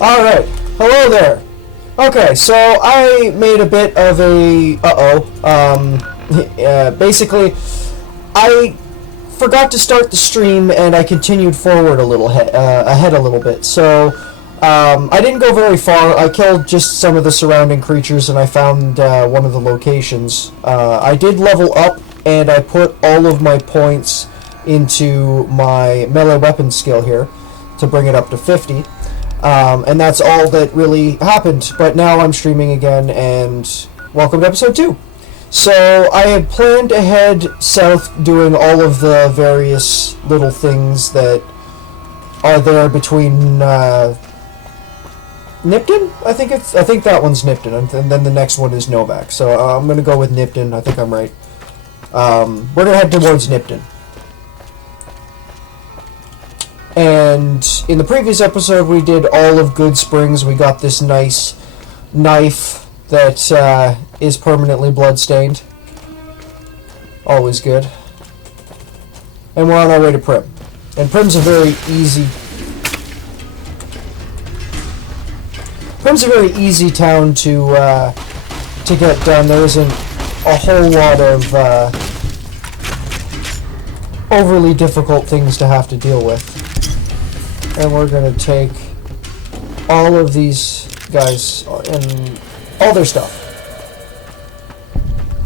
Alright, hello there. Okay, so I made a bit of a... basically, I forgot to start the stream and I continued forward a little ahead a little bit. So, I didn't go very far. I killed just some of the surrounding creatures and I found one of the locations. I did level up and I put all of my points into my melee weapon skill here to bring it up to 50. And that's all that really happened. But now I'm streaming again, and welcome to episode 2. So I had planned to head south doing all of the various little things that are there between Nipton? I think that one's Nipton, and then the next one is Novak. So I'm going to go with Nipton. I think I'm right. We're going to head towards Nipton. And in the previous episode, we did all of Good Springs. We got this nice knife that is permanently bloodstained. Always good. And we're on our way to Prim. And Prim's a very easy... Prim's a very easy town to get done. There isn't a whole lot of overly difficult things to have to deal with. And we're going to take all of these guys and all their stuff.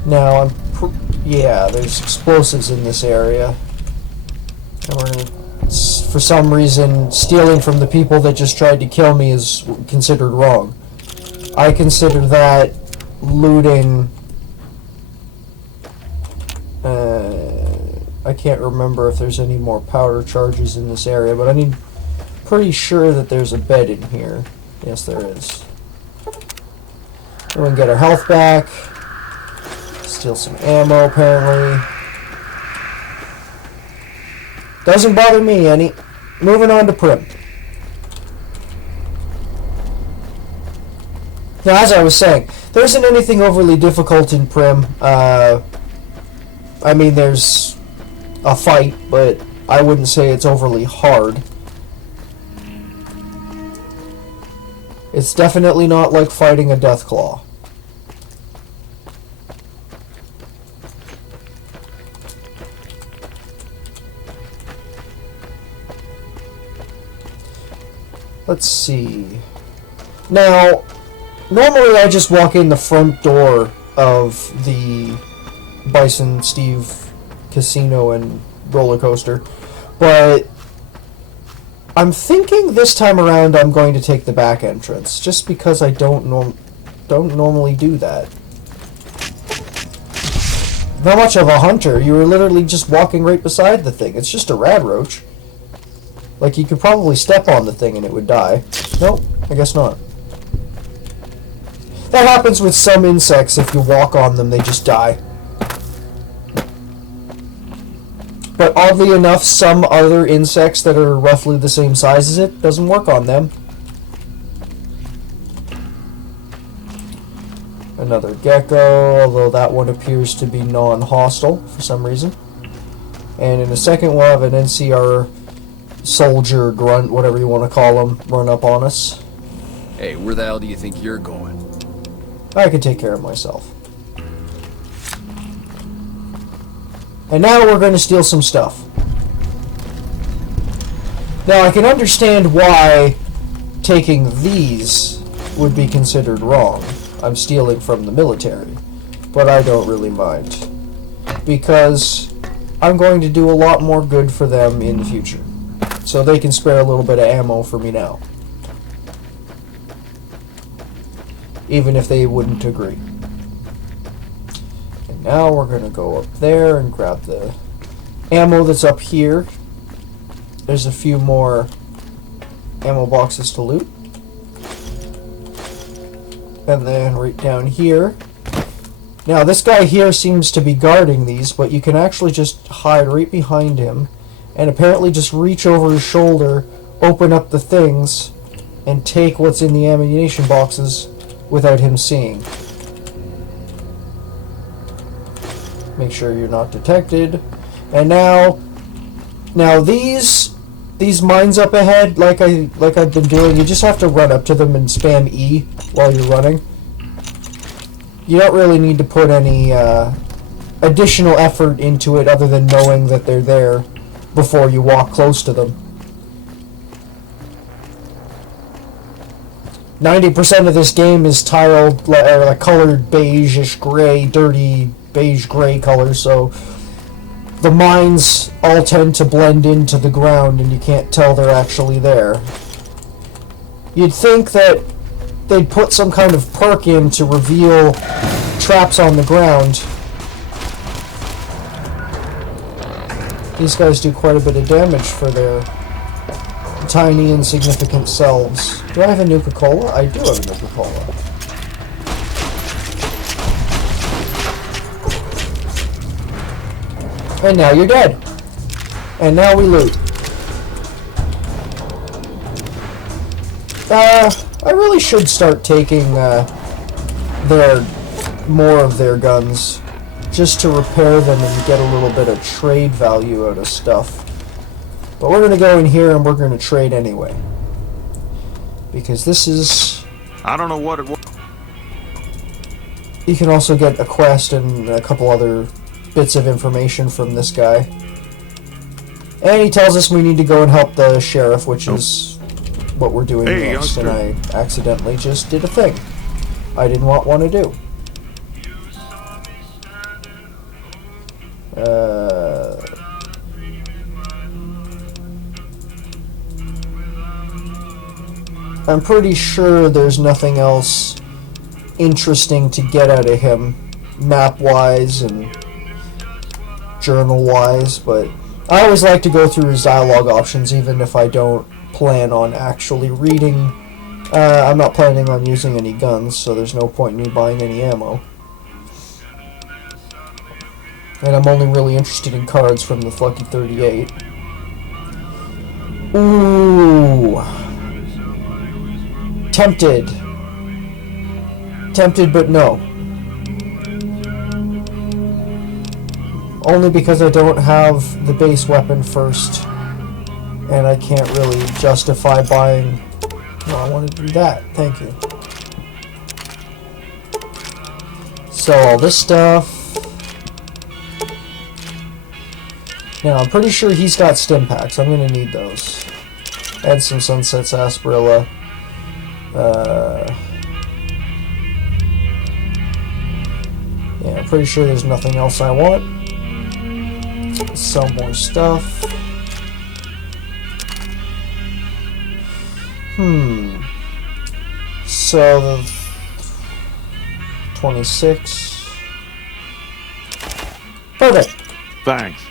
Now, yeah, there's explosives in this area. And we're going to, for some reason, stealing from the people that just tried to kill me is considered wrong. I consider that looting. I can't remember if there's any more powder charges in this area, but I need... pretty sure that there's a bed in here. Yes, there is. And we can get our health back. Steal some ammo, apparently. Doesn't bother me any. Moving on to Prim. Now, as I was saying, there isn't anything overly difficult in Prim. I mean, there's a fight, but I wouldn't say it's overly hard. It's definitely not like fighting a Deathclaw. Let's see. Now, normally I just walk in the front door of the Bison Steve Casino and roller coaster, but I'm thinking this time around I'm going to take the back entrance, just because I don't normally do that. Not much of a hunter. You were literally just walking right beside the thing. It's just a rad roach. Like, you could probably step on the thing and it would die. Nope, I guess not. That happens with some insects. If you walk on them, they just die. But oddly enough, some other insects that are roughly the same size as it doesn't work on them. Another gecko, although that one appears to be non-hostile for some reason. And in a second we'll have an NCR soldier, grunt, whatever you want to call him, run up on us. Hey, where the hell do you think you're going? I can take care of myself. And now we're going to steal some stuff. Now I can understand why taking these would be considered wrong. I'm stealing from the military. But I don't really mind. Because I'm going to do a lot more good for them in the future. So they can spare a little bit of ammo for me now. Even if they wouldn't agree. Now we're going to go up there and grab the ammo that's up here. There's a few more ammo boxes to loot. And then right down here. Now this guy here seems to be guarding these, but you can actually just hide right behind him and apparently just reach over his shoulder, open up the things, and take what's in the ammunition boxes without him seeing. Make sure you're not detected. And now these these mines up ahead, like I've been doing, you just have to run up to them and spam E while you're running. You don't really need to put any additional effort into it other than knowing that they're there before you walk close to them. 90% of this game is tiled, or like colored beige-ish gray, dirty beige gray color, so the mines all tend to blend into the ground and you can't tell they're actually there. You'd think that they'd put some kind of perk in to reveal traps on the ground. These guys do quite a bit of damage for their tiny, insignificant selves. Do I have a Nuka-Cola? I do have a Nuka-Cola. And now you're dead. And now we loot. I really should start taking more of their guns just to repair them and get a little bit of trade value out of stuff. But we're going to go in here and we're going to trade anyway. Because this is... I don't know what it was. You can also get a quest and a couple other bits of information from this guy. And he tells us we need to go and help the sheriff, which is what we're doing next. And I accidentally just did a thing I didn't want to do. I'm pretty sure there's nothing else interesting to get out of him, map-wise and journal-wise, but I always like to go through his dialogue options even if I don't plan on actually reading. I'm not planning on using any guns, so there's no point in me buying any ammo. And I'm only really interested in cards from the Lucky 38. Ooh. Tempted. Tempted, but no. Only because I don't have the base weapon first. And I can't really justify buying... No, I want to do that. Thank you. So, all this stuff... Now, I'm pretty sure he's got stim packs. I'm going to need those. Add some Sunset Sarsaparilla. Yeah, I'm pretty sure there's nothing else I want. Some more stuff. So, the 26. Perfect. Thanks.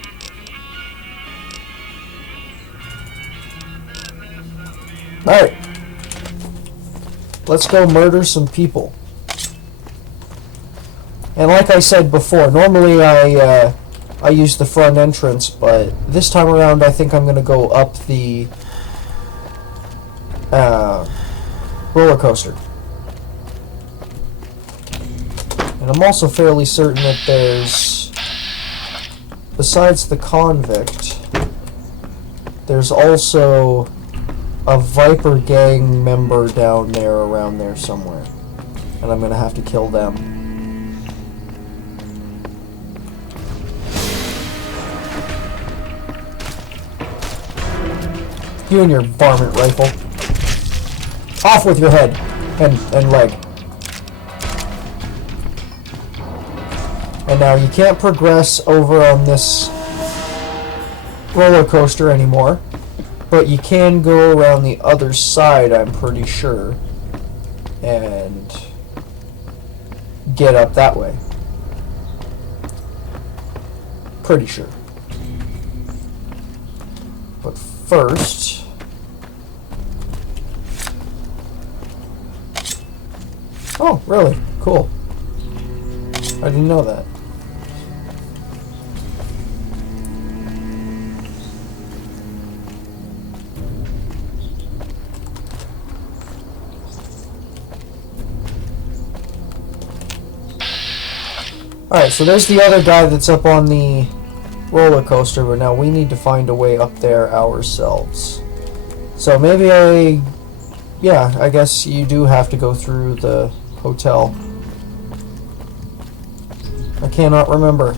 Alright. Let's go murder some people. And like I said before, normally I use the front entrance, but this time around I think I'm going to go up the roller coaster. And I'm also fairly certain that there's, besides the convict, there's also a Viper gang member down there, around there somewhere. And I'm going to have to kill them. You and your varmint rifle. Off with your head and leg. And now you can't progress over on this roller coaster anymore, but you can go around the other side, I'm pretty sure, and get up that way. Pretty sure. But first... Oh, really? Cool. I didn't know that. Alright, so there's the other guy that's up on the roller coaster, but now we need to find a way up there ourselves. So maybe yeah, I guess you do have to go through the hotel. I cannot remember.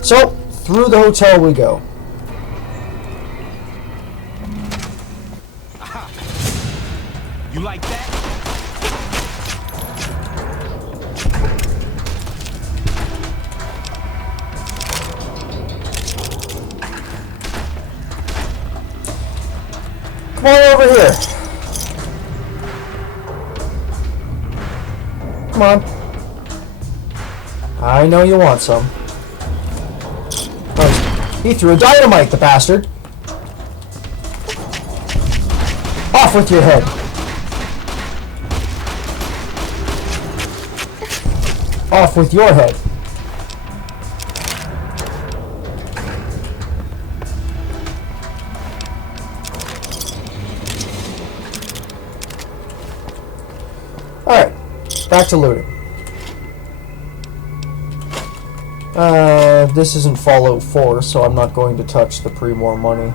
So, through the hotel we go. Aha. You like that? Come on over here. Come on. I know you want some. Oh, he threw a dynamite, the bastard. Off with your head. Off with your head. Alright, back to looting. This isn't Fallout 4, so I'm not going to touch the pre-war money.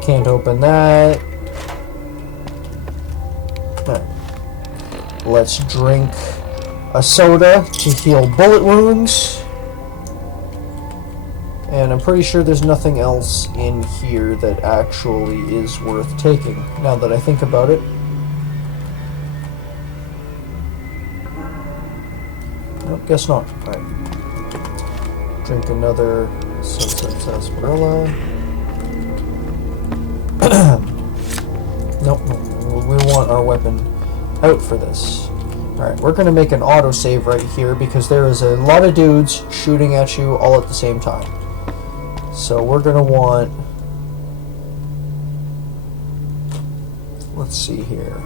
Can't open that. Alright. Let's drink a soda to heal bullet wounds. And I'm pretty sure there's nothing else in here that actually is worth taking, now that I think about it. Nope, guess not. Alright. Drink another Sunset Sarsaparilla. Nope, we want our weapon out for this. Alright, we're going to make an autosave right here because there is a lot of dudes shooting at you all at the same time. So we're going to want... Let's see here.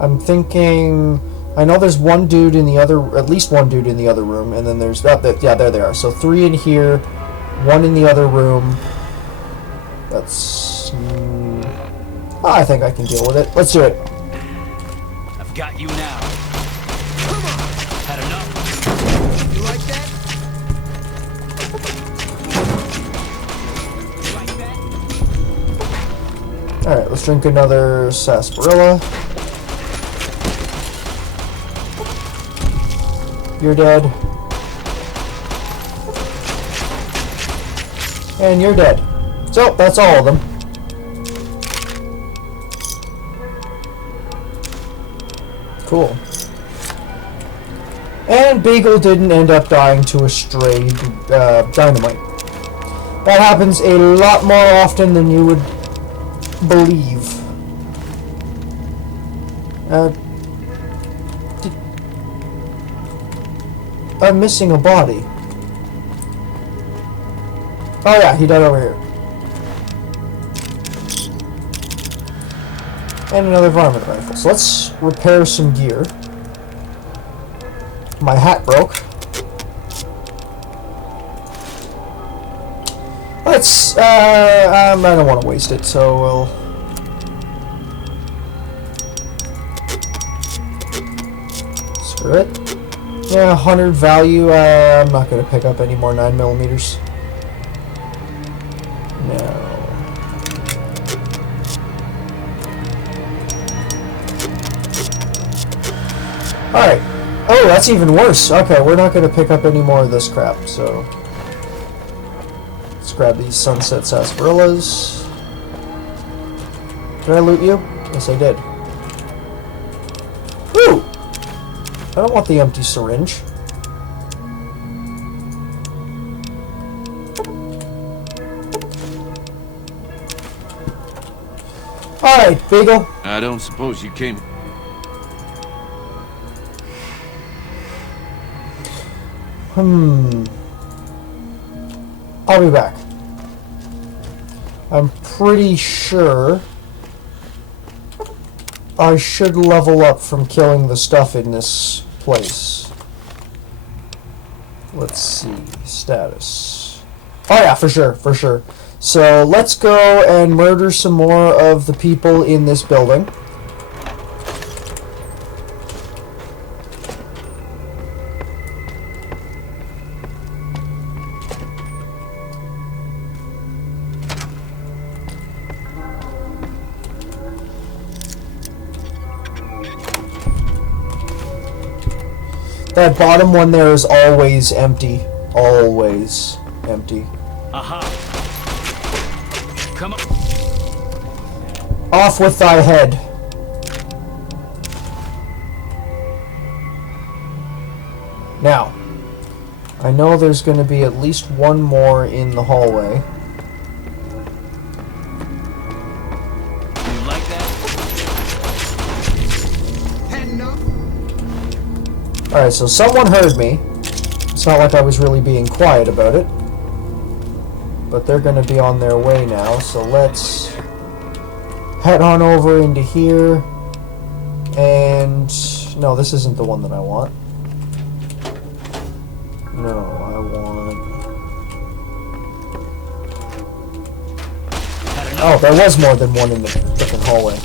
I'm thinking... I know there's one dude in the other... At least one dude in the other room. And then there's... yeah, there they are. So 3 in here. 1 in the other room. That's... I think I can deal with it. Let's do it. I've got you now. Come on. Had enough. You like that? You like that? Alright, let's drink another sarsaparilla. You're dead. And you're dead. So, that's all of them. Cool. And Beagle didn't end up dying to a stray dynamite. That happens a lot more often than you would believe. I'm missing a body. Oh yeah, he died over here. And another varmint rifle. So let's repair some gear. My hat broke. Let's, I don't want to waste it, so we'll... Screw it. Yeah, 100 value, I'm not going to pick up any more 9mm. No. Alright. Oh, that's even worse. Okay, we're not going to pick up any more of this crap, so... Let's grab these Sunset Sarsaparillas. Did I loot you? Yes, I did. Woo! I don't want the empty syringe. Alright, Beagle. I don't suppose you came... I'll be back. I'm pretty sure I should level up from killing the stuff in this place. Let's see. Status. Oh yeah, for sure, for sure. So let's go and murder some more of the people in this building. That bottom one there is always empty. Always empty. Aha. Come on. Off with thy head. Now, I know there's going to be at least one more in the hallway. You like that? Had enough? Alright, so someone heard me. It's not like I was really being quiet about it. But they're going to be on their way now, so let's head on over into here. And... no, this isn't the one that I want. No, I want... oh, there was more than one in the frickin' hallway.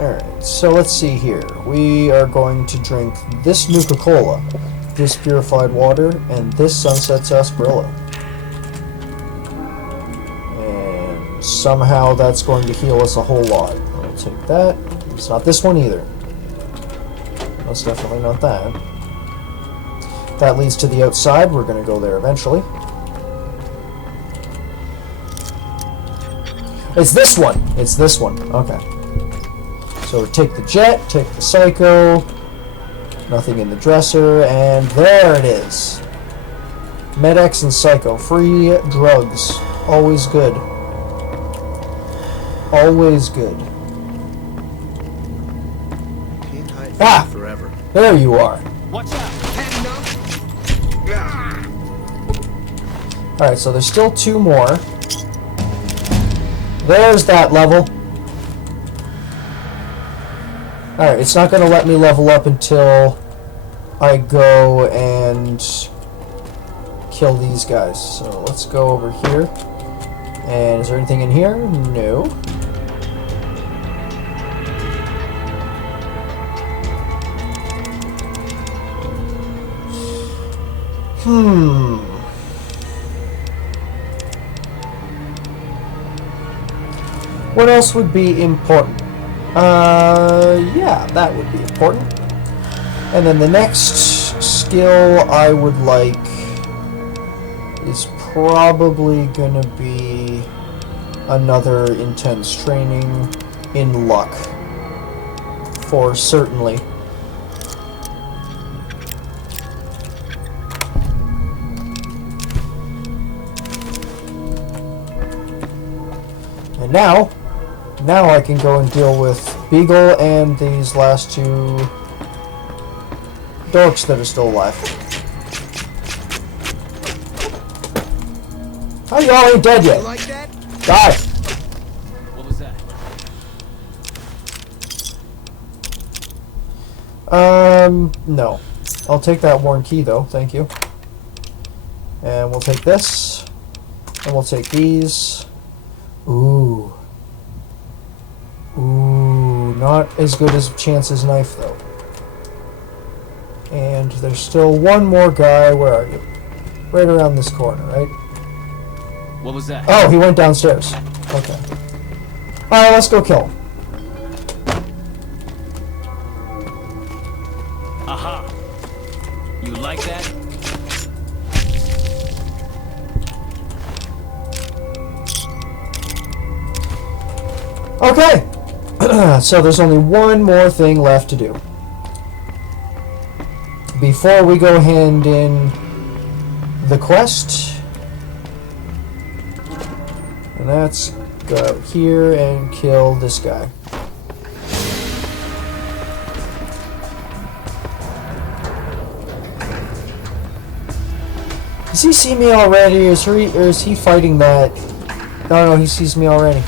Alright, so let's see here. We are going to drink this Nuka-Cola, this purified water, and this Sunset Sarsaparilla. And somehow that's going to heal us a whole lot. I'll take that. It's not this one either. Most definitely not that. That leads to the outside. We're going to go there eventually. It's this one! It's this one. Okay. So take the jet, take the psycho, nothing in the dresser, and there it is. Med-X and psycho, free drugs. Always good. Always good. Can't hide Ah! forever. There you are. Watch out. Had enough? Alright, so there's still two more. There's that level. Alright, it's not going to let me level up until I go and kill these guys. So let's go over here. And is there anything in here? No. What else would be important? Yeah, that would be important. And then the next skill I would like is probably gonna be another intense training in luck. For certainly. And now I can go and deal with Beagle and these last two dorks that are still alive. Oh, y'all ain't dead You yet. like that? Die. What was that? No. I'll take that worn key though, thank you. And we'll take this. And we'll take these. Ooh. Ooh, not as good as Chance's knife, though. And there's still one more guy. Where are you? Right around this corner, right? What was that? Oh, he went downstairs. Okay. Alright, let's go kill him. Aha. You like that? Okay. So there's only one more thing left to do. Before we go hand in the quest. And that's go here and kill this guy. Does he see me already? Or is he fighting that? No, he sees me already.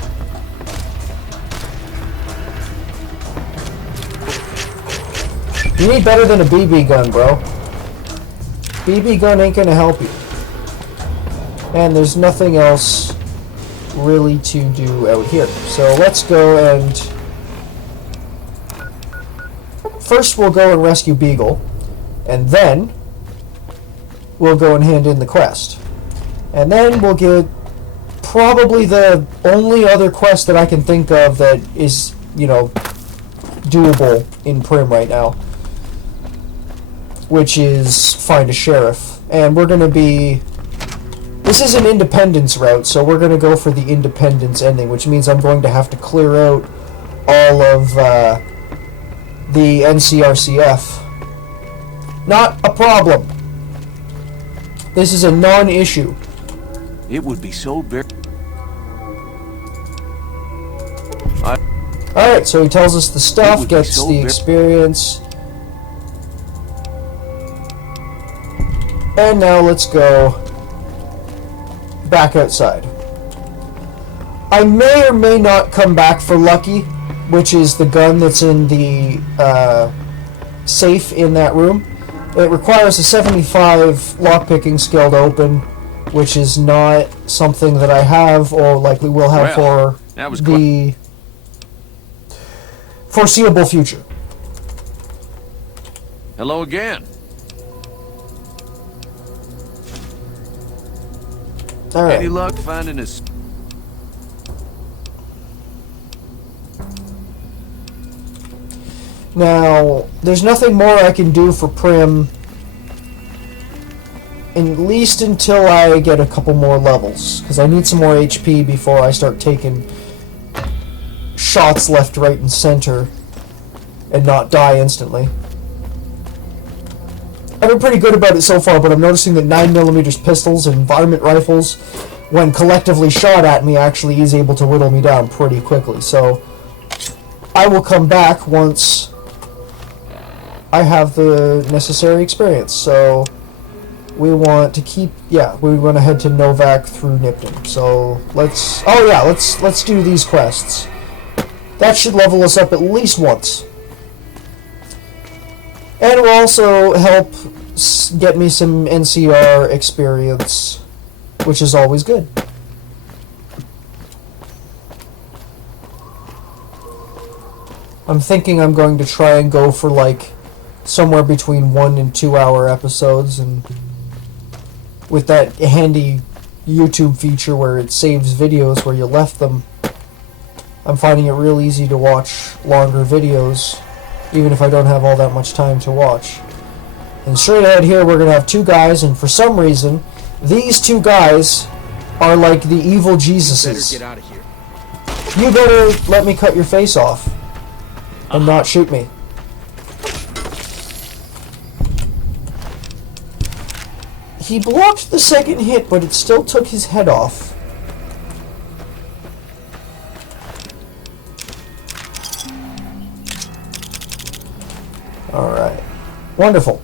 You need better than a BB gun, bro. BB gun ain't gonna help you. And there's nothing else really to do out here. So let's go and... first we'll go and rescue Beagle. And then we'll go and hand in the quest. And then we'll get probably the only other quest that I can think of that is, you know, doable in Prim right now, which is find a sheriff. And we're going to be... This is an Independence route, so we're going to go for the Independence ending, which means I'm going to have to clear out all of the NCRCF. Not a problem. This is a non-issue. It would be so very... Alright, so he tells us the stuff, gets so the experience. And now let's go back outside. I may or may not come back for Lucky, which is the gun that's in the safe in that room. It requires a 75 lockpicking skill to open, which is not something that I have or likely will have for the foreseeable future. Hello again. All right. Any luck finding us? Now, there's nothing more I can do for Prim, at least until I get a couple more levels, because I need some more HP before I start taking shots left, right, and center and not die instantly. I've been pretty good about it so far, but I'm noticing that 9mm pistols and varmint rifles, when collectively shot at me, actually is able to whittle me down pretty quickly. So I will come back once I have the necessary experience. So we want to keep, we want to head to Novak through Nipton. So let's do these quests. That should level us up at least once. And it will also help get me some NCR experience, which is always good. I'm thinking I'm going to try and go for like somewhere between 1 and 2 hour episodes, and with that handy YouTube feature where it saves videos where you left them, I'm finding it real easy to watch longer videos, even if I don't have all that much time to watch. And straight ahead here we're going to have two guys, and for some reason these two guys are like the evil Jesuses. Better get out of here. You better let me cut your face off and not shoot me. He blocked the second hit, but it still took his head off. Alright. Wonderful.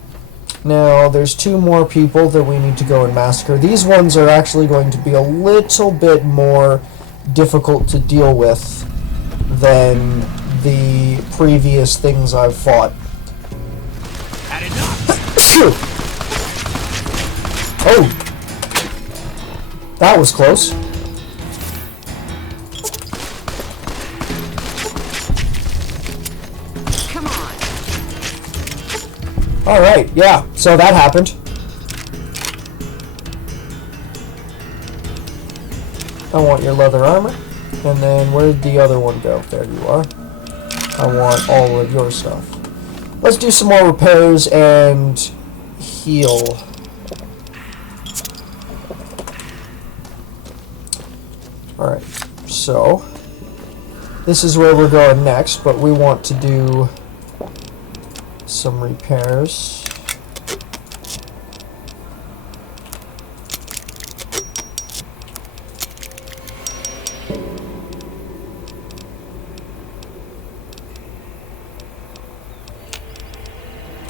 Now, there's two more people that we need to go and massacre. These ones are actually going to be a little bit more difficult to deal with than the previous things I've fought. Had enough. Oh! That was close. Come on. Alright, yeah, so that happened. I want your leather armor. And then where'd the other one go? There you are. I want all of your stuff. Let's do some more repairs and heal. Alright, so this is where we're going next, but we want to do some repairs.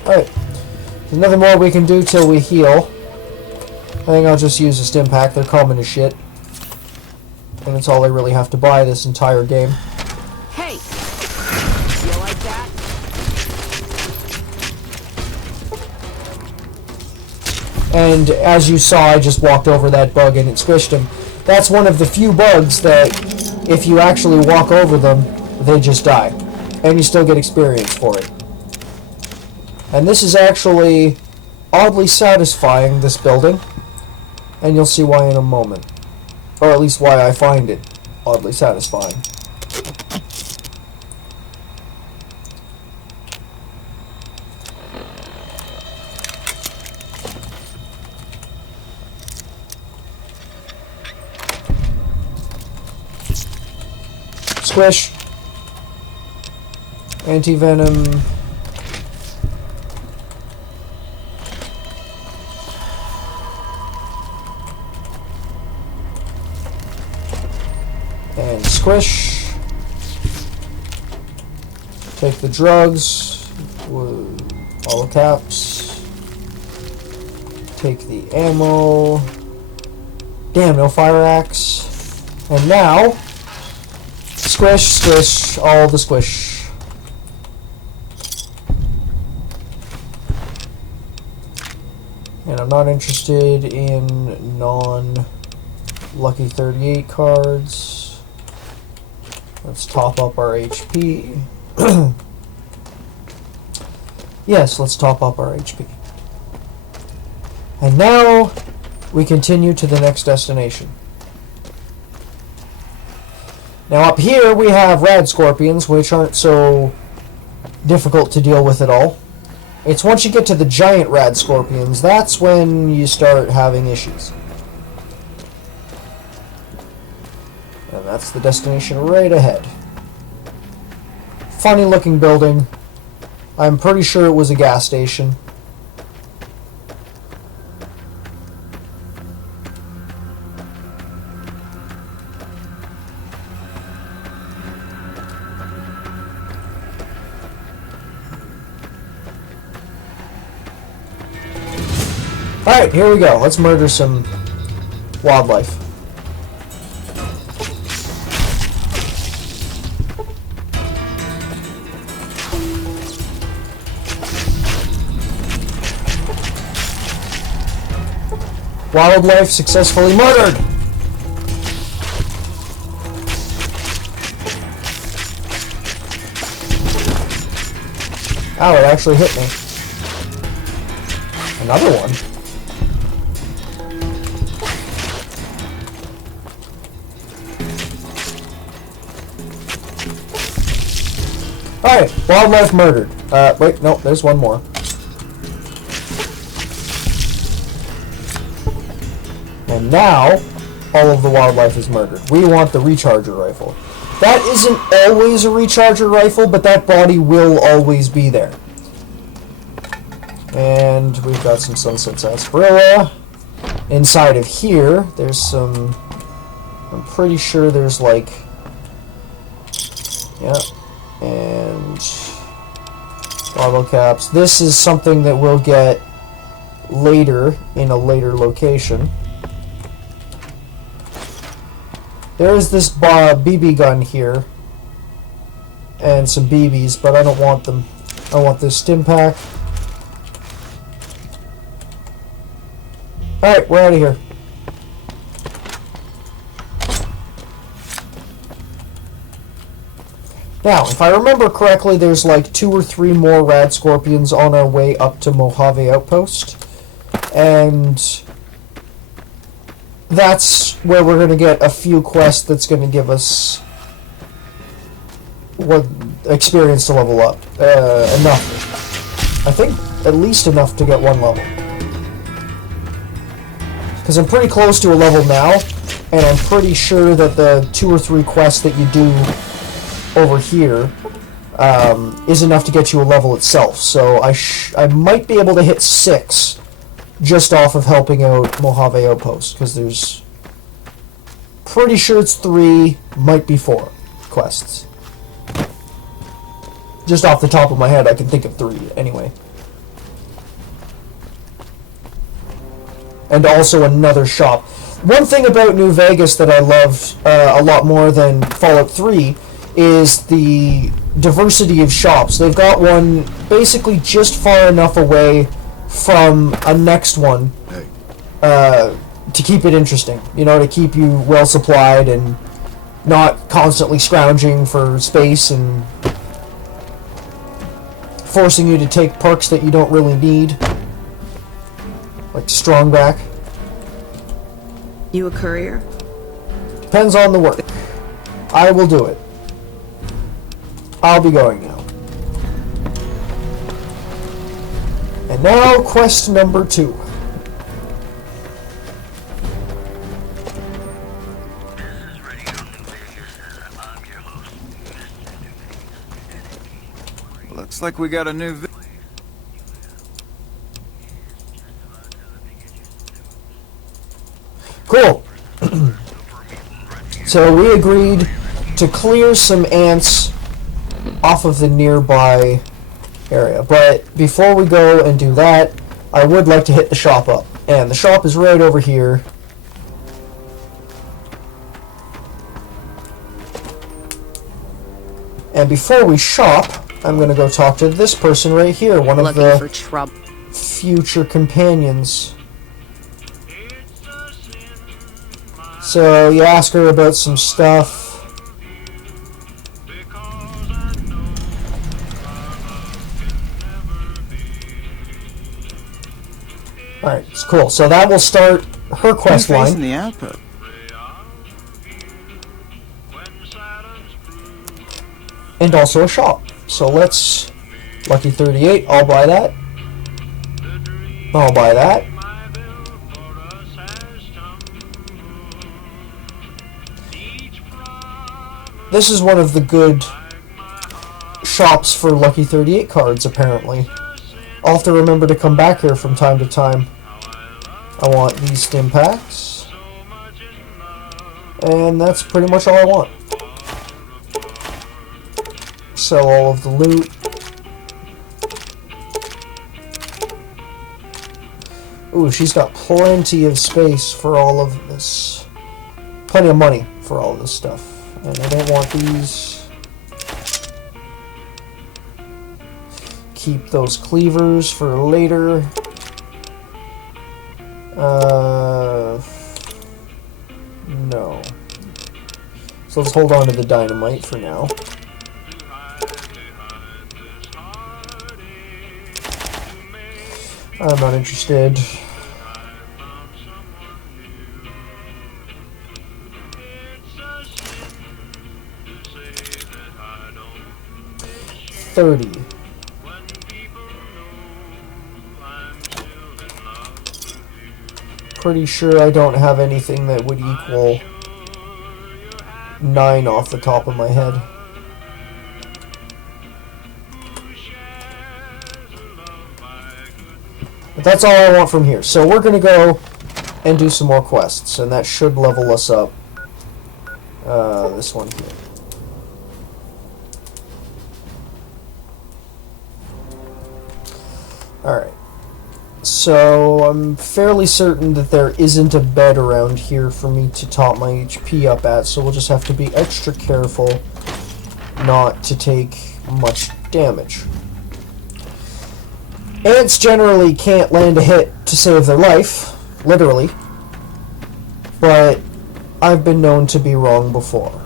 Alright, there's nothing more we can do till we heal. I think I'll just use a stim pack, they're common as shit. And it's all I really have to buy this entire game. Hey! You like that? And as you saw, I just walked over that bug and it squished him. That's one of the few bugs that, if you actually walk over them, they just die. And you still get experience for it. And this is actually oddly satisfying, this building. And you'll see why in a moment. Or at least why I find it oddly satisfying. Squish. Anti-venom. And squish. Take the drugs. All caps. Take the ammo. Damn, no fire axe. And now, squish, squish, all the squish. And I'm not interested in non-lucky 38 cards. Let's top up our HP. Yes, let's top up our HP. And now, we continue to the next destination. Now up here we have rad scorpions, which aren't so difficult to deal with at all. It's once you get to the giant rad scorpions, that's when you start having issues. And that's the destination right ahead. Funny looking building. I'm pretty sure it was a gas station. Alright, here we go. Let's murder some wildlife. Wildlife successfully murdered! Ow, it actually hit me. Another one. Alright, wildlife murdered. Wait, no, there's one more. And now, all of the wildlife is murdered. We want the recharger rifle. That isn't always a recharger rifle, but that body will always be there. And we've got some Sunset Sarsaparilla. Inside of here, there's some... I'm pretty sure there's like... Yeah. And... bottle caps. This is something that we'll get later, in a later location. There is this BB gun here. And some BBs, but I don't want them. I want this stim pack. Alright, we're out of here. Now, if I remember correctly, there's like 2 or 3 more rad scorpions on our way up to Mojave Outpost. And that's where we're going to get a few quests that's going to give us what experience to level up. Enough. I think at least enough to get 1 level. Because I'm pretty close to a level now, and I'm pretty sure that the 2 or 3 quests that you do over here is enough to get you a level itself. So I might be able to hit 6 just off of helping out Mojave Outpost, because there's... pretty sure it's 3, might be 4 quests. Just off the top of my head, I can think of 3, anyway. And also another shop. One thing about New Vegas that I loved a lot more than Fallout 3 is the diversity of shops. They've got one basically just far enough away from a next one to keep it interesting. You know, to keep you well supplied and not constantly scrounging for space and forcing you to take perks that you don't really need. Like Strongback. You a courier? Depends on the work. I will do it. I'll be going now. And now, quest number 2. Looks like we got a new Cool. So we agreed to clear some ants off of the nearby area. But before we go and do that, I would like to hit the shop up. And the shop is right over here. And before we shop, I'm going to go talk to this person right here, one of Looking the for trouble. future companions. So you ask her about some stuff. Alright, it's cool. So that will start her quest face in line. the output. And also a shop. So let's... Lucky 38, I'll buy that. I'll buy that. This is one of the good shops for Lucky 38 cards, apparently. I'll have to remember to come back here from time to time. I want these stim packs. And that's pretty much all I want. Sell all of the loot. Ooh, she's got plenty of space for all of this. Plenty of money for all of this stuff. And I don't want these. Keep those cleavers for later. No. So let's hold on to the dynamite for now. I'm not interested. $30. Pretty sure I don't have anything that would equal 9 off the top of my head. But that's all I want from here. So we're going to go and do some more quests, and that should level us up. This one here. Alright. So I'm fairly certain that there isn't a bed around here for me to top my HP up at, so we'll just have to be extra careful not to take much damage. Ants generally can't land a hit to save their life, literally, but I've been known to be wrong before.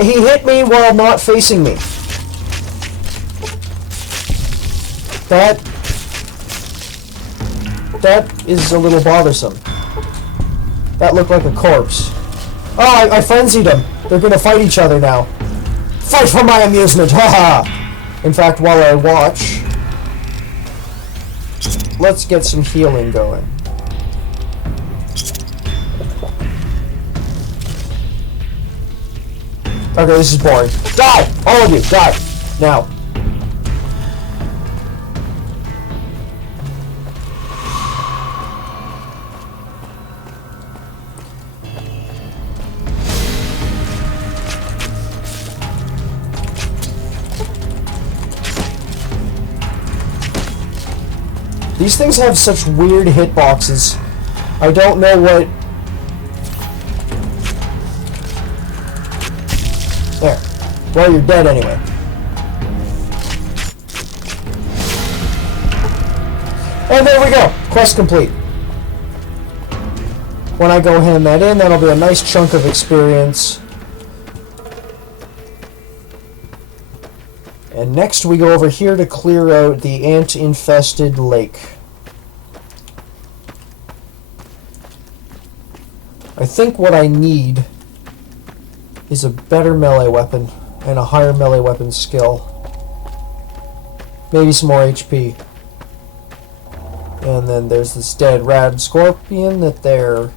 He hit me while not facing me. That is a little bothersome. That looked like a corpse. Oh, I frenzied them. They're gonna fight each other now. Fight for my amusement, haha! In fact, while I watch, let's get some healing going. Okay, this is boring. Die! All of you, die! Now. These things have such weird hitboxes. I don't know what... There. Well, you're dead anyway. And there we go. Quest complete. when I go hand that in, that'll be a nice chunk of experience. And next we go over here to clear out the ant-infested lake. I think what I need is a better melee weapon and a higher melee weapon skill. Maybe some more HP. And then there's this dead rad scorpion that they're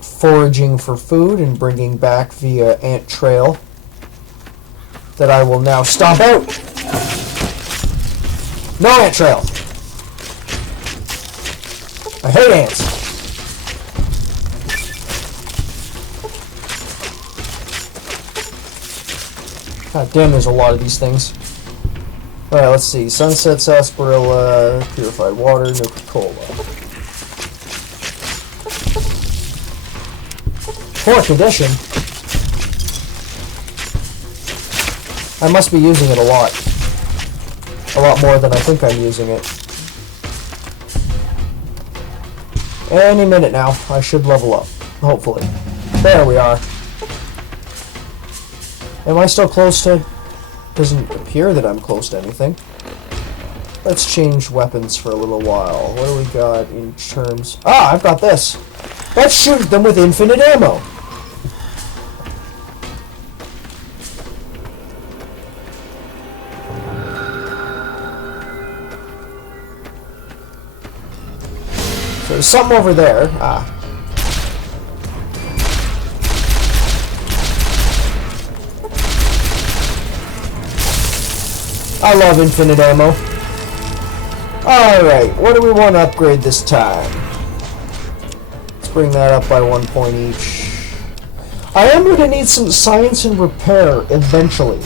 foraging for food and bringing back via ant trail that I will now stomp out. No ant trail. I hate ants. God damn, there's a lot of these things. Alright, let's see. Sunset sarsaparilla, purified water, Nuka-Cola. Poor condition. I must be using it a lot. A lot more than I think I'm using it. Any minute now, I should level up. Hopefully. There we are. Am I still close to... Doesn't appear that I'm close to anything. Let's change weapons for a little while. What do we got in terms... Ah, I've got this. Let's shoot them with infinite ammo. So there's something over there. Ah. I love infinite ammo. Alright, what do we want to upgrade this time? Let's bring that up by 1 point each. I am going to need some science and repair eventually.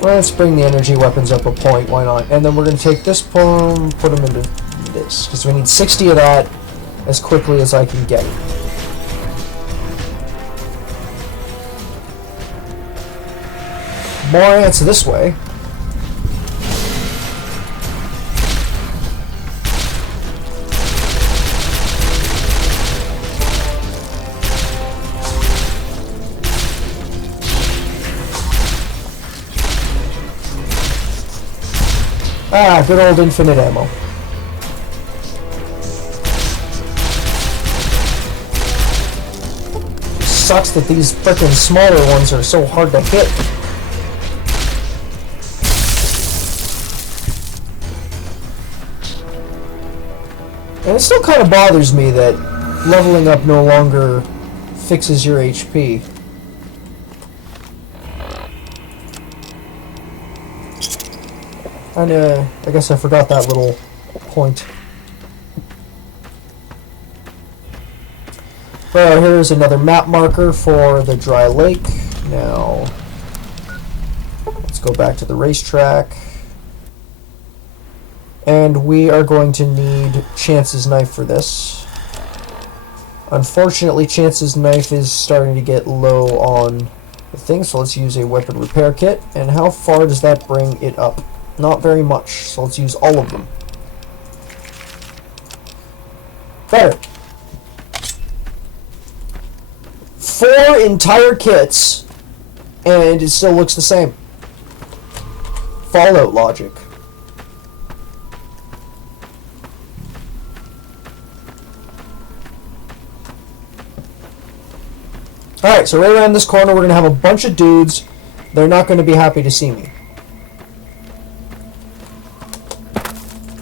Let's bring the energy weapons up a point, why not? And then we're going to take this poem, put them into this, because we need 60 of that as quickly as I can get it. More ants this way. Ah, good old infinite ammo. Sucks that these frickin' smaller ones are so hard to hit. And it still kind of bothers me that leveling up no longer fixes your HP. And I guess I forgot that little point. Well, here's another map marker for the dry lake. Now, let's go back to the racetrack. And we are going to need Chance's knife for this. Unfortunately, Chance's knife is starting to get low on the thing, so let's use a weapon repair kit. And how far does that bring it up? Not very much, so let's use all of them. Better. 4 entire kits, and it still looks the same. Fallout logic. Alright, so right around this corner we're going to have a bunch of dudes. They're not going to be happy to see me.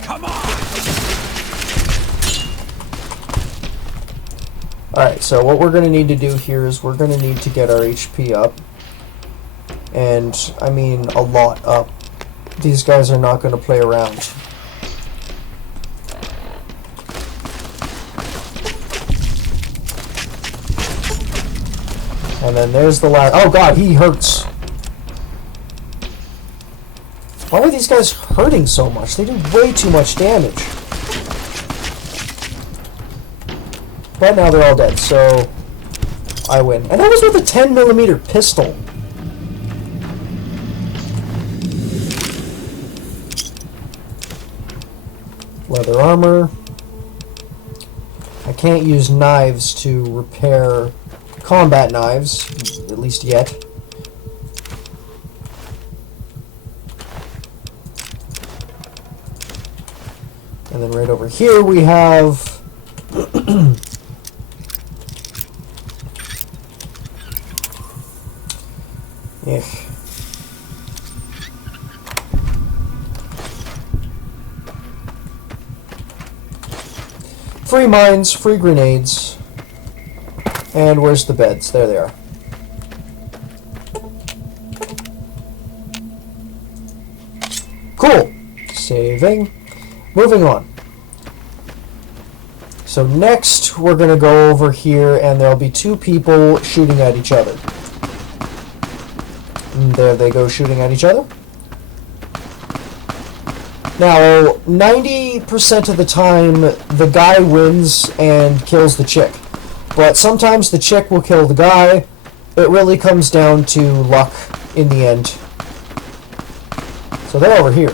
Come on! Alright, so what we're going to need to do here is we're going to need to get our HP up. And, I mean, a lot up. These guys are not going to play around. And then there's the last... Oh god, he hurts. Why are these guys hurting so much? They do way too much damage. But now they're all dead, so I win. And that was with a 10mm pistol. Leather armor. I can't use knives to repair combat knives, at least yet. And then right over here we have yeah. Free mines, free grenades. And where's the beds? There they are. Cool. Saving. Moving on. So next we're going to go over here and there'll be two people shooting at each other. And there they go shooting at each other. Now, 90% of the time, the guy wins and kills the chick. But sometimes the chick will kill the guy. It really comes down to luck in the end. So they're over here.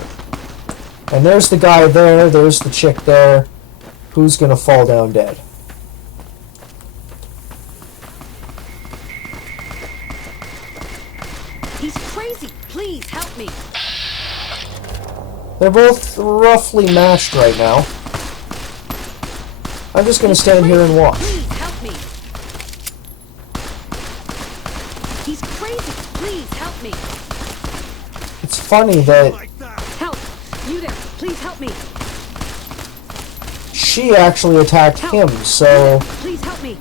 And there's the guy there, there's the chick there. Who's gonna fall down dead? He's crazy. Please help me. They're both roughly matched right now. I'm just gonna stand here and watch. Please help me. He's crazy. Please help me. It's funny that Help. You there. Please help me. she actually attacked him, so... Please help me.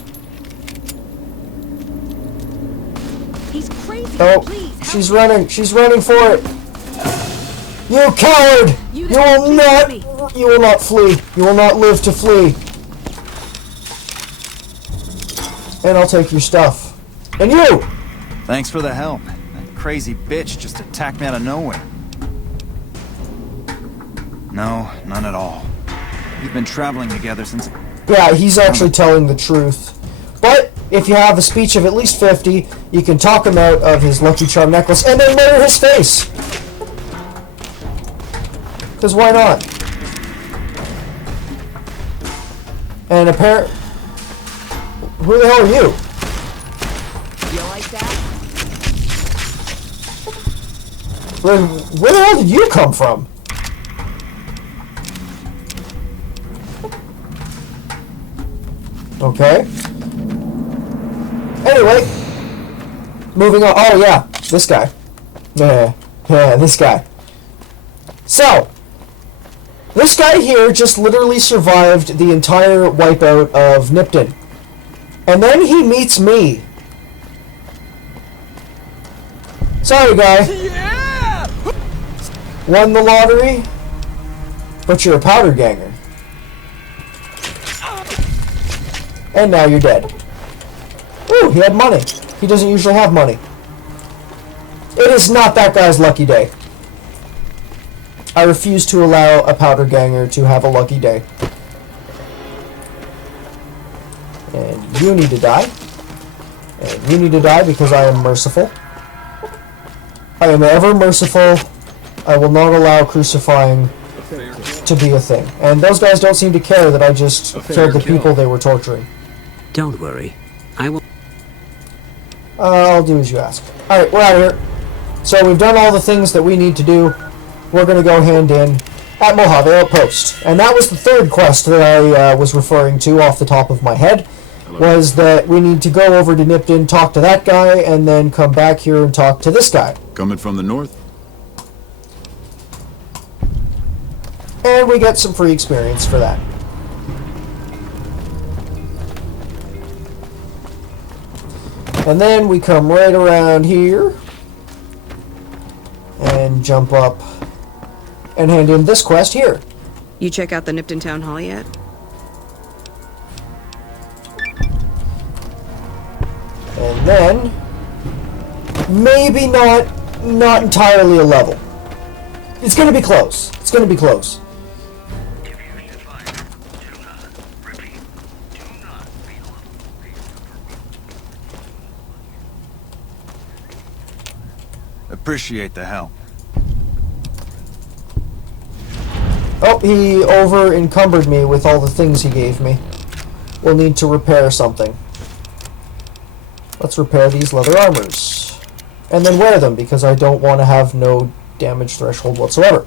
He's crazy. Oh, Please help she's me. running. She's running for it. You coward! You You will please not. help me. You will not flee. You will not live to flee. And I'll take your stuff. And you! Thanks for the help. That crazy bitch just attacked me out of nowhere. No, none at all. We've been traveling together since... Yeah, he's actually telling the truth. But if you have a speech of at least 50, you can talk him out of his Lucky Charm necklace and then murder his face. Because why not? And apparently... Who the hell are you? You like that? Where the hell did you come from? Okay. Anyway. Moving on. Oh, yeah. This guy. Yeah, this guy. So. This guy here just literally survived the entire wipeout of Nipton. And then he meets me. Sorry, guy. Yeah! Won the lottery, but you're a powder ganger. And now you're dead. Ooh, he had money. He doesn't usually have money. It is not that guy's lucky day. I refuse to allow a powder ganger to have a lucky day. And you need to die. And you need to die because I am merciful. I am ever merciful. I will not allow crucifying to be a thing. And those guys don't seem to care that I just killed the people they were torturing. Don't worry. I will. I'll do as you ask. Alright, we're out of here. So we've done all the things that we need to do. We're going to go hand in at Mojave Outpost. And that was the third quest that I was referring to off the top of my head. Was that we need to go over to Nipton, talk to that guy, and then come back here and talk to this guy. Coming from the north? And we get some free experience for that. And then we come right around here and jump up and hand in this quest here. You check out the Nipton Town Hall yet? And then maybe not entirely a level. It's gonna be close. It's gonna be close. Appreciate the help. Oh, he over-encumbered me with all the things he gave me. We'll need to repair something. Let's repair these leather armors. And then wear them, because I don't want to have no damage threshold whatsoever.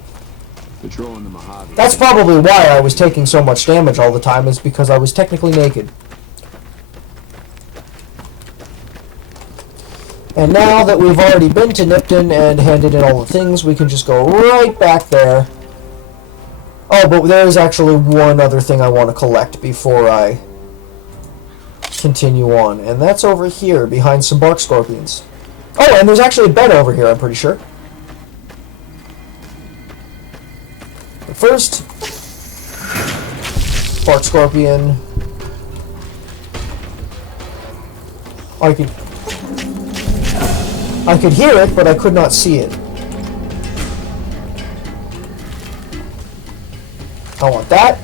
Patrolling the Mojave. That's probably why I was taking so much damage all the time, is because I was technically naked. And now that we've already been to Nipton and handed in all the things, we can just go right back there. Oh, but there is actually one other thing I want to collect before I continue on, and that's over here behind some bark scorpions. Oh, and there's actually a bed over here, I'm pretty sure. But first, bark scorpion. I could hear it, but I could not see it. I want that,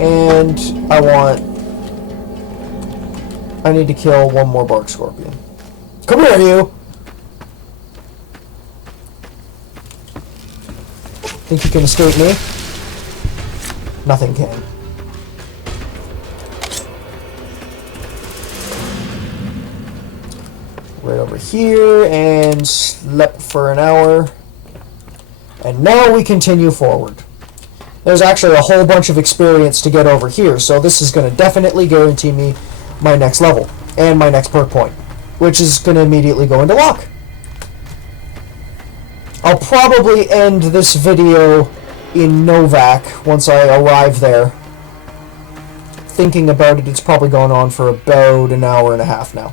and I need to kill one more bark scorpion. Come here, you! Think you can escape me? Nothing can. Right over here, and slept for an hour. And now we continue forward. There's actually a whole bunch of experience to get over here, so this is going to definitely guarantee me my next level and my next perk point, which is going to immediately go into lock. I'll probably end this video in Novak once I arrive there. Thinking about it, it's probably gone on for about an hour and a half now.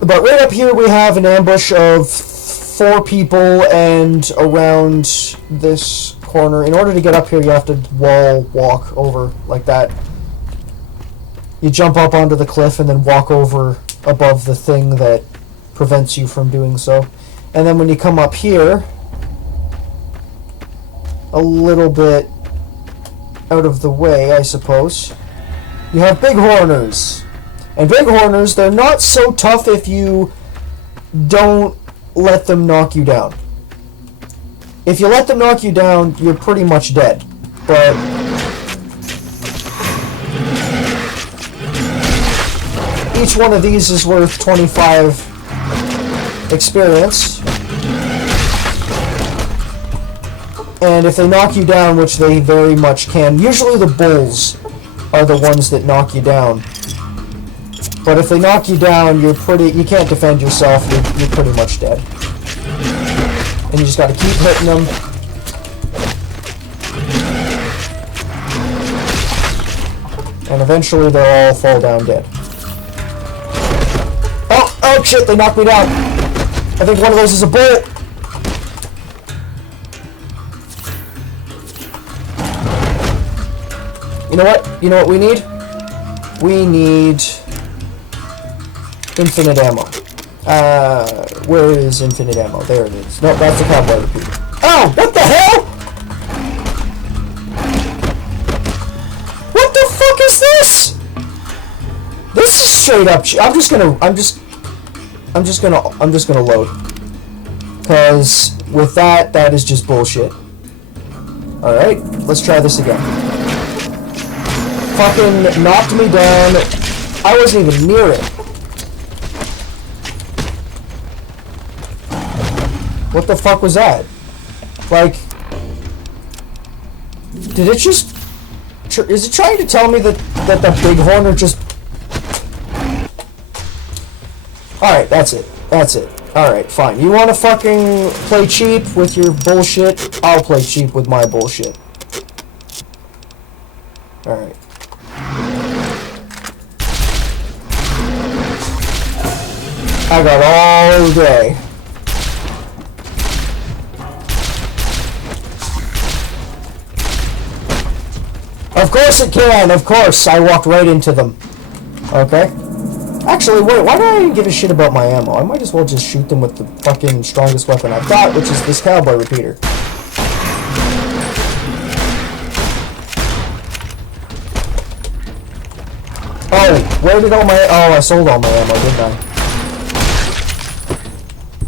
But right up here we have an ambush of 4 people, and around this corner, in order to get up here you have to walk over like that. You jump up onto the cliff and then walk over above the thing that prevents you from doing so. And then when you come up here, a little bit out of the way, I suppose, you have bighorners. And bighorners, they're not so tough if you don't let them knock you down. If you let them knock you down, you're pretty much dead. But each one of these is worth 25 experience. And if they knock you down, which they very much can, usually the bulls are the ones that knock you down. But if they knock you down, you can't defend yourself, you're pretty much dead. And you just gotta keep hitting them. And eventually they'll all fall down dead. Oh shit, they knocked me down. I think one of those is a bull. You know what? You know what we need? We need infinite ammo. Where is infinite ammo? There it is. No, that's the cowboy repeater. Oh, what the hell? What the fuck is this? This is straight up. I'm just gonna load. Cause with that is just bullshit. All right, let's try this again. Fucking knocked me down. I wasn't even near it. What the fuck was that? Like, did it just... Is it trying to tell me that the bighorner just... Alright, that's it. That's it. Alright, fine. You wanna fucking play cheap with your bullshit? I'll play cheap with my bullshit. Alright. I got all day. Of course it can, of course. I walked right into them. Okay. Actually, wait, why do I even give a shit about my ammo? I might as well just shoot them with the fucking strongest weapon I've got, which is this cowboy repeater. Oh, where did all my... Oh, I sold all my ammo, didn't I?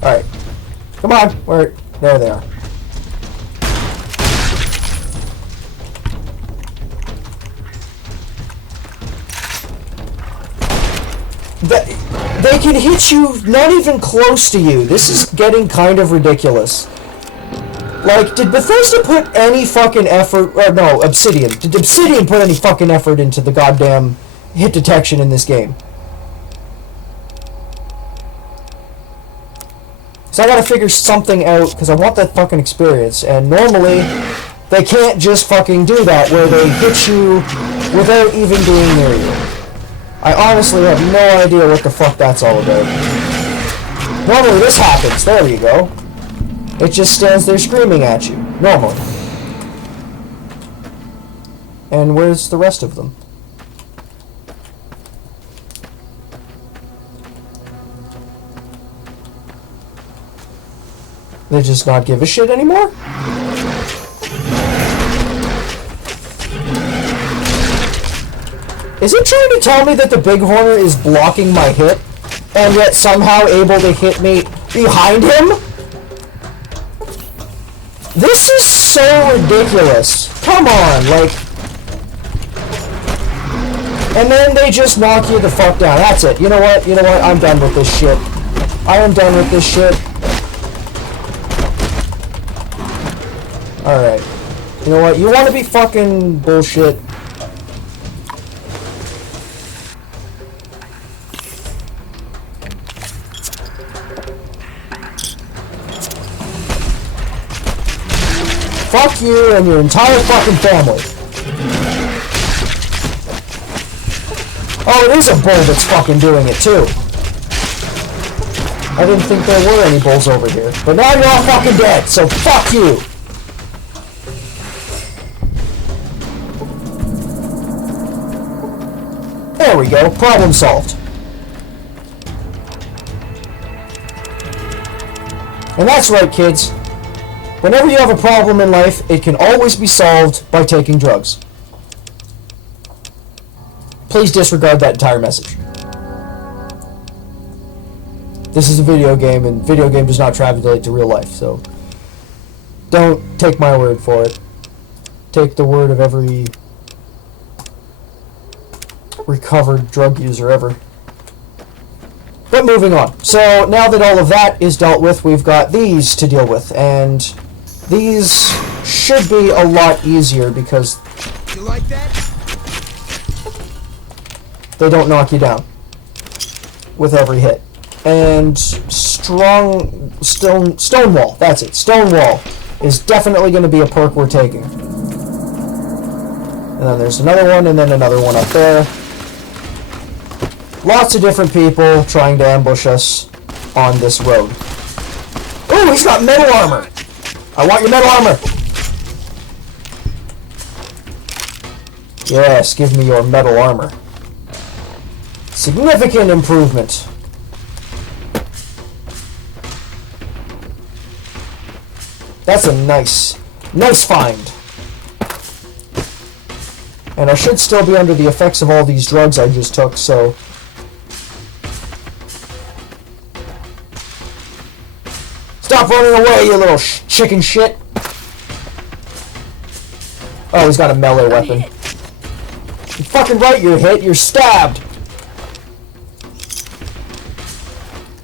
Alright. Come on. Where? There they are. They can hit you not even close to you. This is getting kind of ridiculous. Like, did Bethesda put any fucking effort... Or no, Obsidian. Did Obsidian put any fucking effort into the goddamn hit detection in this game? So I gotta figure something out, because I want that fucking experience. And normally, they can't just fucking do that, where they hit you without even being near you. I honestly have no idea what the fuck that's all about. Normally this happens. There you go. It just stands there screaming at you. Normally. And where's the rest of them? They just not give a shit anymore? Is it trying to tell me that the Bighorner is blocking my hit, and yet somehow able to hit me behind him? This is so ridiculous. Come on, like... And then they just knock you the fuck down. That's it. You know what? You know what? I'm done with this shit. I am done with this shit. Alright. You know what? You want to be fucking bullshit? Fuck you and your entire fucking family. Oh, it is a bull that's fucking doing it too. I didn't think there were any bulls over here. But now you're all fucking dead, so fuck you! There we go, problem solved. And that's right, kids. Whenever you have a problem in life, it can always be solved by taking drugs. Please disregard that entire message. This is a video game, and video game does not translate to real life, so don't take my word for it. Take the word of every recovered drug user ever. But moving on. So now that all of that is dealt with, we've got these to deal with, and these should be a lot easier because You like that? they don't knock you down with every hit. And Stonewall, that's it. Stonewall is definitely going to be a perk we're taking. And then there's another one, and then another one up there. Lots of different people trying to ambush us on this road. Ooh, he's got metal armor! I want your metal armor! Yes, give me your metal armor. Significant improvement. That's a nice find. And I should still be under the effects of all these drugs I just took, so... Stop running away, you little chicken shit! Oh, he's got a melee weapon. You're fucking right, you're hit. You're stabbed.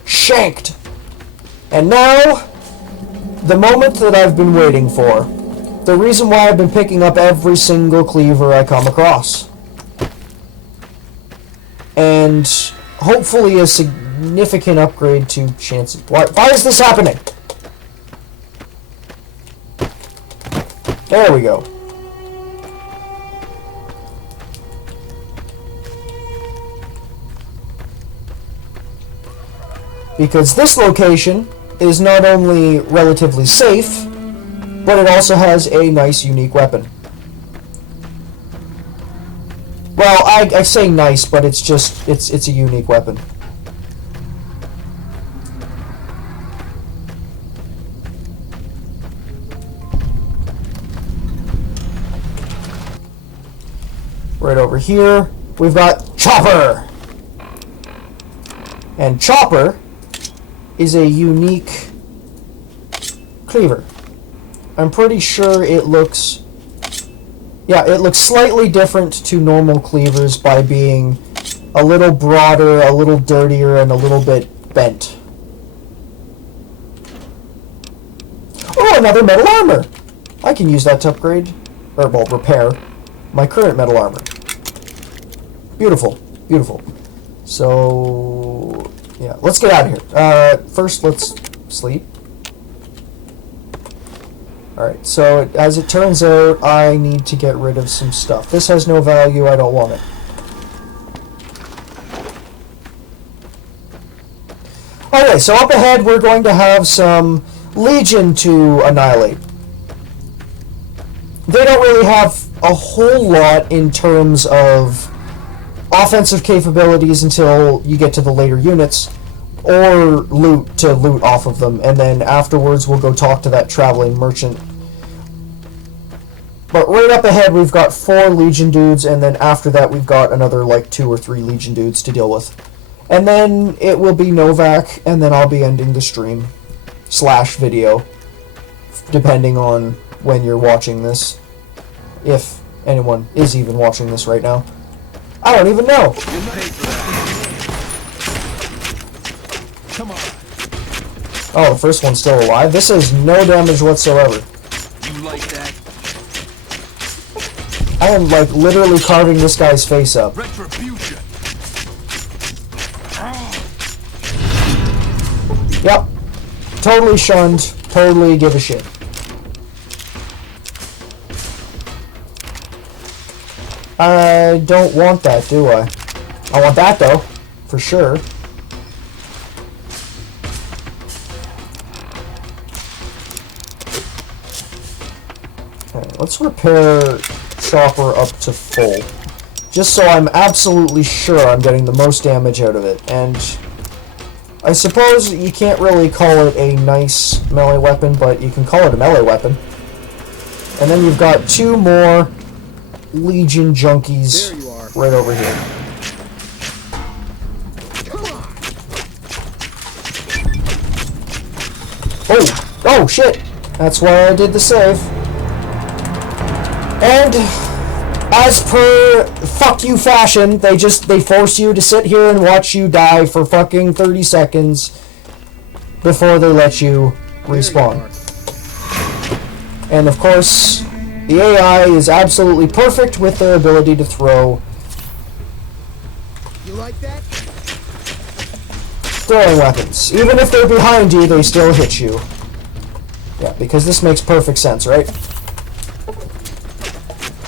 Shanked. And now, the moment that I've been waiting for. The reason why I've been picking up every single cleaver I come across. And hopefully a significant upgrade to chances. Why is this happening? There we go. Because this location is not only relatively safe, but it also has a nice, unique weapon. Well, I say nice, but it's just, it's a unique weapon. Right over here, we've got Chopper! And Chopper is a unique cleaver. I'm pretty sure it looks... Yeah, it looks slightly different to normal cleavers by being a little broader, a little dirtier, and a little bit bent. Oh, another metal armor! I can use that to upgrade, or, well, repair my current metal armor. Beautiful. Beautiful. So, yeah, let's get out of here. First, let's sleep. Alright, so as it turns out, I need to get rid of some stuff. This has no value, I don't want it. Okay, so up ahead we're going to have some Legion to annihilate. They don't really have a whole lot in terms of offensive capabilities until you get to the later units, or loot to loot off of them, and then afterwards we'll go talk to that traveling merchant. But right up ahead we've got 4 Legion dudes, and then after that we've got another like 2 or 3 Legion dudes to deal with. And then it will be Novak, and then I'll be ending the stream / video, depending on when you're watching this. If anyone is even watching this right now. I don't even know. Come on. Oh, the first one's still alive? This is no damage whatsoever. You like that? I am, like, literally carving this guy's face up. Retribution. Yep. Totally shunned. Totally give a shit. I don't want that, do I? I want that, though. For sure. Okay, let's repair Chopper up to full. Just so I'm absolutely sure I'm getting the most damage out of it. And I suppose you can't really call it a nice melee weapon, but you can call it a melee weapon. And then you've got 2 more Legion junkies right over here. Oh! Oh, shit! That's why I did the save. And as per fuck you fashion, they force you to sit here and watch you die for fucking 30 seconds before they let you respawn. And of course, the AI is absolutely perfect with their ability to throw. You like that? Throwing weapons. Even if they're behind you, they still hit you. Yeah, because this makes perfect sense, right?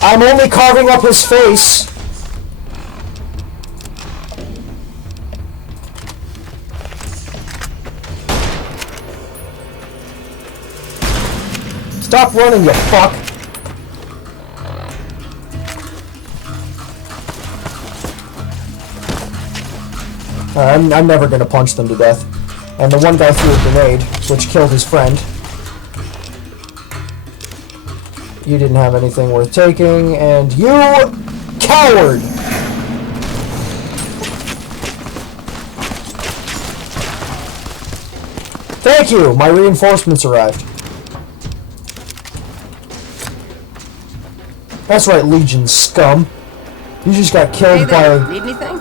I'm only carving up his face. Stop running, you fuck! I'm never gonna punch them to death. And the one guy threw a grenade, which killed his friend. You didn't have anything worth taking, and you coward! Thank you! My reinforcements arrived. That's right, Legion scum. You just got killed by Need anything?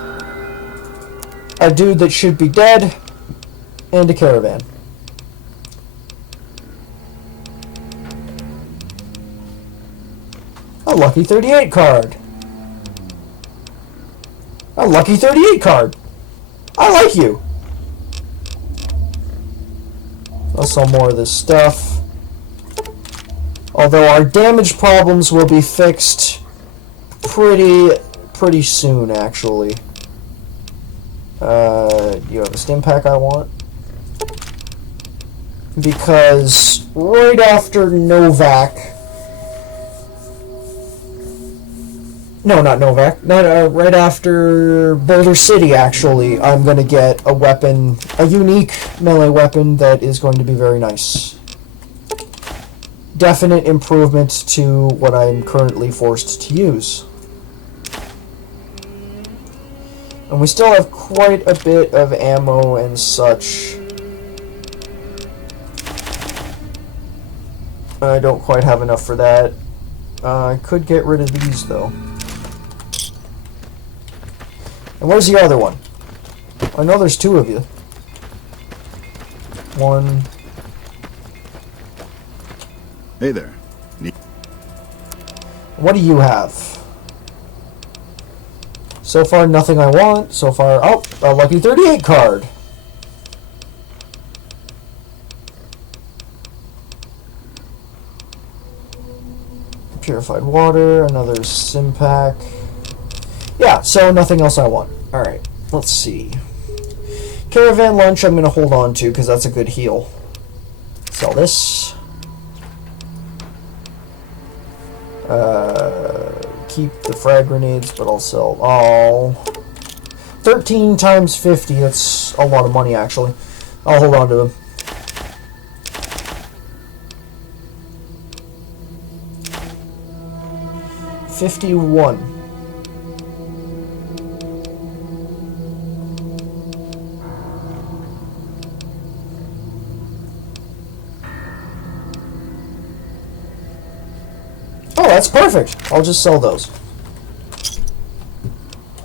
a dude that should be dead and a caravan. A lucky 38 card. A lucky 38 card. I like you. I'll sell more of this stuff. Although our damage problems will be fixed pretty soon, actually. You have a stim pack I want? Because right after Novak... No, not Novak. Right after Boulder City, actually, I'm going to get a weapon, a unique melee weapon that is going to be very nice. Definite improvement to what I'm currently forced to use. And we still have quite a bit of ammo and such I don't quite have enough for that. I could get rid of these, though. And where's the other one? I know there's two of you. One. Hey there. What do you have? So far, nothing I want. So far, oh, a lucky 38 card. Purified water, another sim pack. Yeah, so nothing else I want. Alright, let's see. Caravan lunch I'm going to hold on to because that's a good heal. Sell this. Keep the frag grenades, but I'll sell all. 13 times 50, that's a lot of money actually. I'll hold on to them. $51. Oh, that's perfect. I'll just sell those.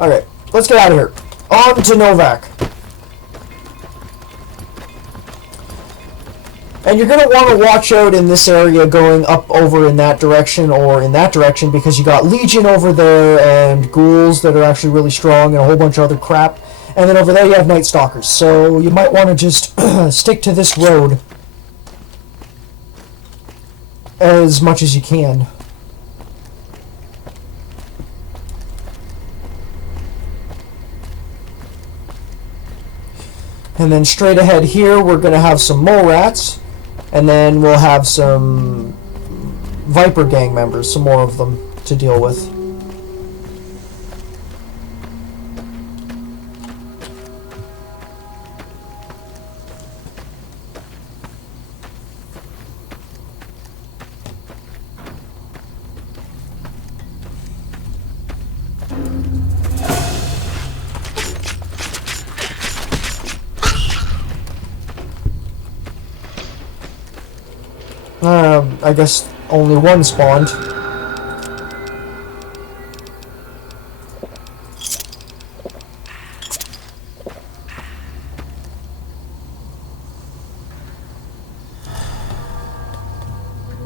Okay, let's get out of here. On to Novak. And you're going to want to watch out in this area going up over in that direction or in that direction because you got Legion over there and ghouls that are actually really strong and a whole bunch of other crap. And then over there you have Night Stalkers. So you might want to just stick to this road as much as you can. And then straight ahead here we're going to have some mole rats. And then we'll have some Viper gang members, some more of them to deal with. I guess only one spawned.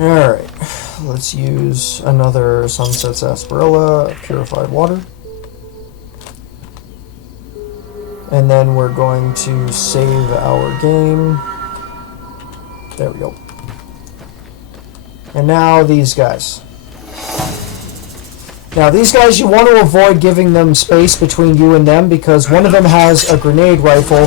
Alright, let's use another Sunset Sarsaparilla, purified water. And then we're going to save our game. There we go. And now these guys. Now these guys, you want to avoid giving them space between you and them because one of them has a grenade rifle.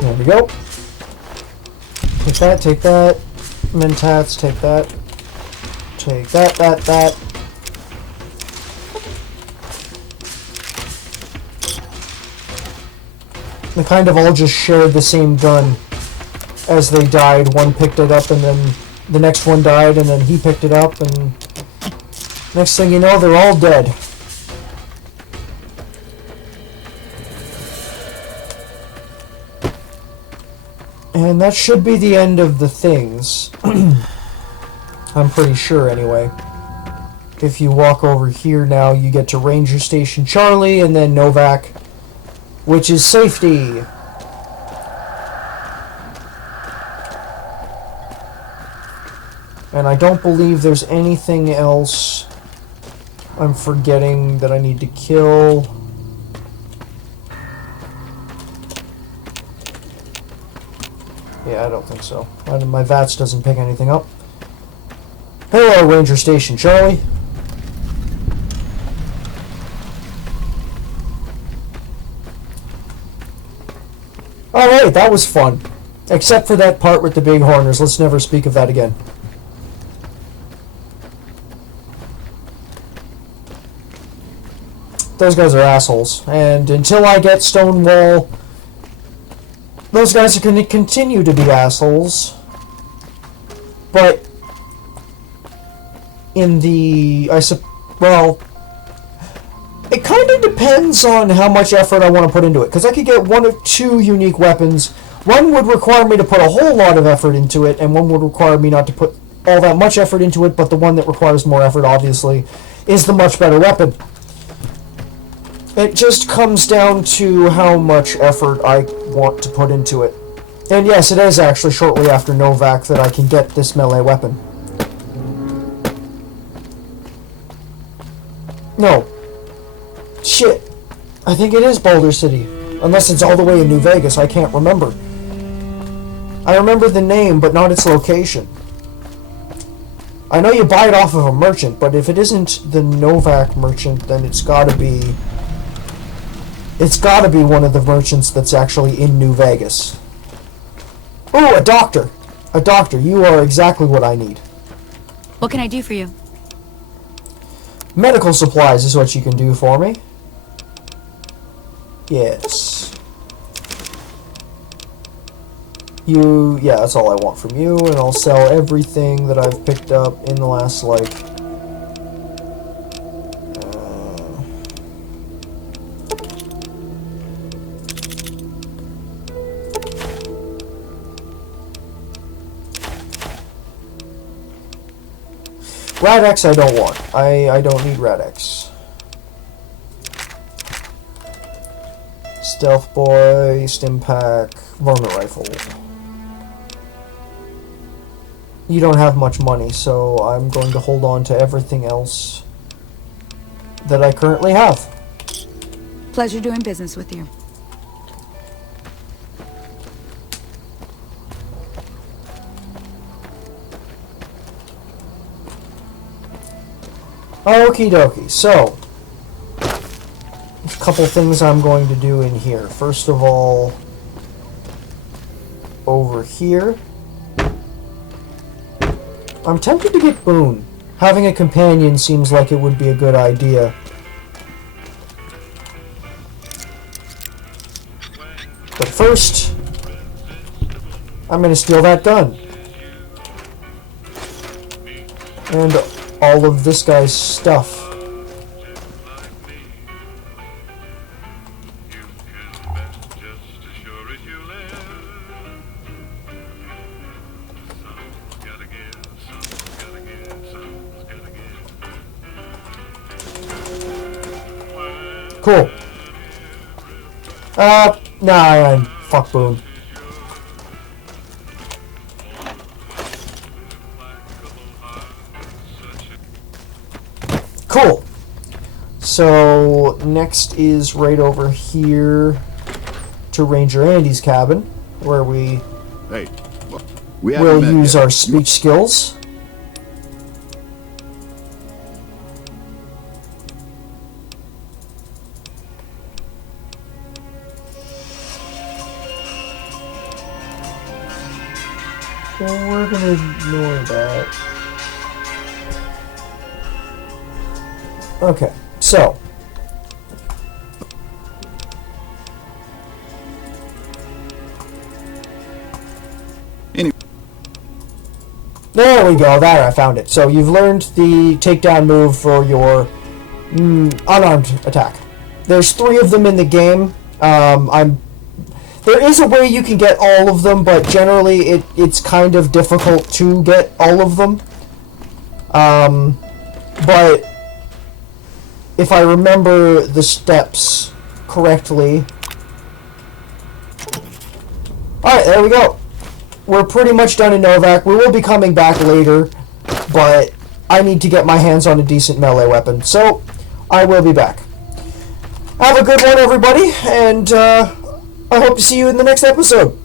There we go. Take that, take that. Mentats, take that. Take that, that. They kind of all just shared the same gun as they died. One picked it up and then the next one died and then he picked it up and next thing you know they're all dead. And that should be the end of the things. I'm pretty sure anyway. If you walk over here now you get to Ranger Station Charlie and then Novak, which is safety. And I don't believe there's anything else I'm forgetting that I need to kill. Yeah, I don't think so. My VATS doesn't pick anything up. Hello, Ranger Station Charlie. Alright, that was fun. Except for that part with the big horners. Let's never speak of that again. Those guys are assholes. And until I get Stonewall, those guys are going to continue to be assholes. But in the... well, It kind of depends on how much effort I want to put into it, because I could get one of two unique weapons. One would require me to put a whole lot of effort into it, and one would require me not to put all that much effort into it, but the one that requires more effort, obviously, is the much better weapon. It just comes down to how much effort I want to put into it. And yes, it is actually shortly after Novak that I can get this melee weapon. No. Shit. I think it is Boulder City. Unless it's all the way in New Vegas, I can't remember. I remember the name, but not its location. I know you buy it off of a merchant, but if it isn't the Novak merchant, then it's gotta be... It's gotta be one of the merchants that's actually in New Vegas. Ooh, a doctor! A doctor, you are exactly what I need. What can I do for you? Medical supplies is what you can do for me. Yes. Yeah, that's all I want from you, and I'll sell everything that I've picked up in the last, like... Rad-X I don't want. I don't need Rad-X. Stealth Boy, Stim Pack, Varmint Rifle. You don't have much money, so I'm going to hold on to everything else that I currently have. Pleasure doing business with you. Okie dokie, so a couple things I'm going to do in here. First of all, over here, I'm tempted to get Boone. Having a companion seems like it would be a good idea. But first, I'm going to steal that gun. And all of this guy's stuff. Cool. Nah, fuck Boone. Cool. So, next is right over here to Ranger Andy's cabin, where we Hey, will use our speech skills. Well, we're gonna ignore that. Okay, so there we go. There, I found it. So you've learned the takedown move for your unarmed attack. There's 3 of them in the game. There is a way you can get all of them, but generally it's kind of difficult to get all of them. But if I remember the steps correctly... Alright, there we go. We're pretty much done in Novak. We will be coming back later, but I need to get my hands on a decent melee weapon, so I will be back. Have a good one, everybody, and I hope to see you in the next episode.